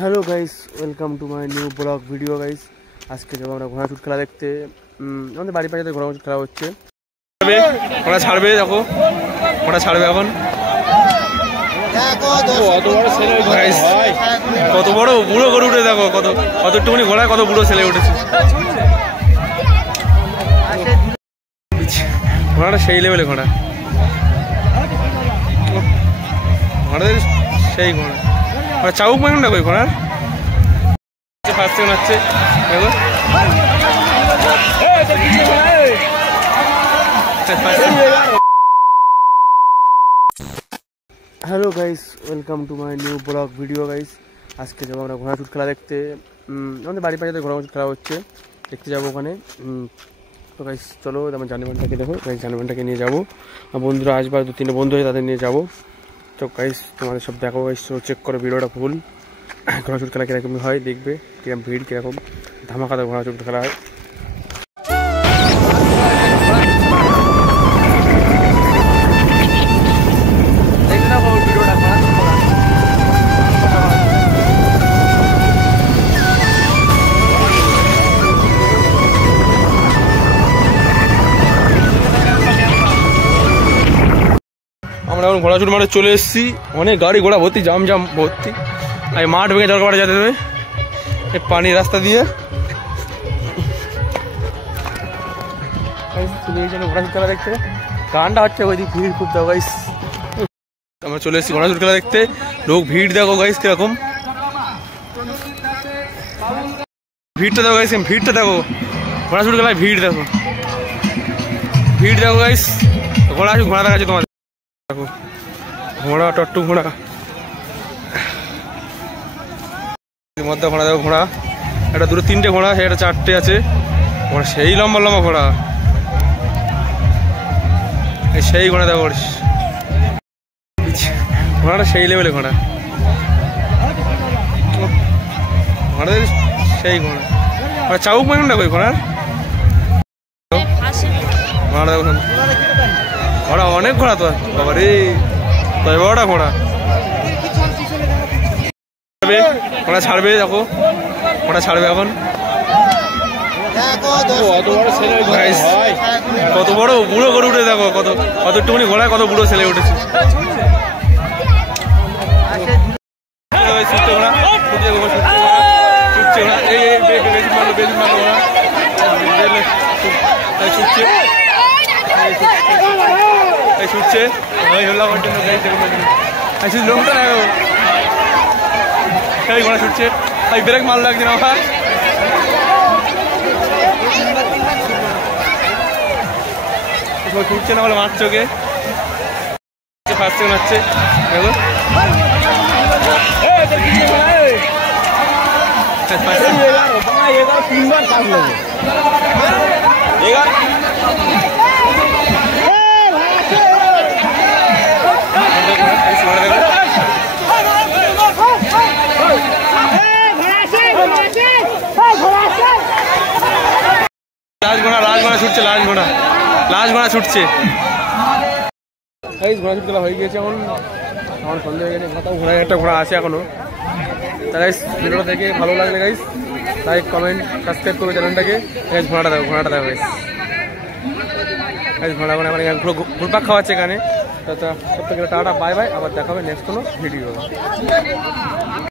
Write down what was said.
Hello guys, welcome to my new blog video guys. আজকে যাবো আমরা ঘোড়া ছুট খেলা দেখতে। আমাদের বাড়ির পাশে ঘোড়া ছুট খেলা হচ্ছে। ঘোড়া ছাড়বে, দেখো ঘোড়া ছাড়বে এখন। কত বড় বুড়ো করে উঠে, দেখো কতটুকুনি ঘোড়ায় কত বুড়ো ছেলে উঠেছে। ঘোড়াটা সেই লেভেলে ঘোড়া, ঘোড়াদের সেই ঘোড়া। চাউক মাগুন না কই ঘোড়ার ফার্স্ট সেকেন্ড হচ্ছে। দেখো hello guys, welcome to my new blog video guys. আজকে যাবো আমরা ঘোড়া ছুট খেলা দেখতে। আমাদের বাড়ির পাশে ঘোড়া ছুট খেলা হচ্ছে, দেখতে যাবো ওখানে। তো গাইস চলো, আমার জানিমানটাকে দেখো গাইস, জানিমানটাকে নিয়ে যাবো। বন্ধুরা আসবার 2-3 বন্ধু হয়ে তাদের নিয়ে যাবো। তো গাইস তোমাদের সব দেখো গাইস, চেক করো ভিডিওটা ফুল। ঘোড়া ছুট খেলা কীরকম হয় দেখবে, কীরকম ভিড়, কীরকম ধামাকাতে ঘোড়া ছুট খেলা হয়। আমরা এখন ঘোড়া ছুট মাঠে চলে এসেছি। অনেক গাড়ি ঘোড়া ভর্তি, জাম ভর্তি। আর মাঠ ভেঙে জলকাটা যেতে হবে পানির রাস্তা দিয়ে। ঘোড়া ছুট খেলা দেখতে গানটা হচ্ছে, ওই দিক ভিড় খুব দেখো গাইস। আমরা চলে এসেছি ঘোড়া ছুট খেলা দেখতে। লোক ভিড় দেখো গাইস কিরকম, ভিড়টা দেখো গাইস, ভিড়টা দেখো। ঘোড়া ছুট খেলায় ভিড় দেখো, ভিড় দেখো গাইস। ঘোড়া দেখাচ্ছে তোমাদের, দেখো ঘোড়া, টট্টু ঘোড়া, মধ্যে ঘোড়া দেখো। ঘোড়া একটা দুটো 3টে ঘোড়া, সেটা 4টে আছে। ঘোড়া সেই লম্বা লম্বা ঘোড়া, সেই ঘোড়া দেখো। ঘোড়াটা সেই লেভেলে ঘোড়া, ঘোড়াদের সেই ঘোড়া। চাউক মাগুন না কই ঘোড়ার ঘোড়া দেখো। ঘোড়া অনেক ঘোড়া তো, বাবা রে, তবে বড়টা ঘোড়া। ঘোড়া ছাড়বে, দেখো ঘোড়া ছাড়বে এখন। কত বড় বুড়ো করে উঠে, দেখো কতটুকুনি ঘোড়ায় কত বুড়ো ছেলে উঠেছে। ছুটছে লোকটা দেখো, সেই ঘোড়া ছুটছে। ব্রেক মাল লাগছে না আমার, ছুটছে না বলে মার চোখে। ফার্স্ট সেকেন্ড হচ্ছে, দেখো লাশ ঘোড়া ছুটছে। ঘোড়া ছুট খেলা হয়ে গিয়েছে এখন, আমার সন্ধ্যে হয়ে গেছে। ঘোড়া একটা ঘোড়া আছে এখনো। তা গাইস ভিডিওটা দেখে ভালো লাগলে গাইস লাইক, কমেন্ট, সাবস্ক্রাইব করবে চ্যানেলটাকে। ঘোড়াটা দেখো গাইস। ঘোড়া এখন পুরো ঘুরপাক খাওয়াচ্ছে এখানে। সব থেকে টাটা, বাই বাই, আবার দেখা হবে নেক্সট কোনো ভিডিও।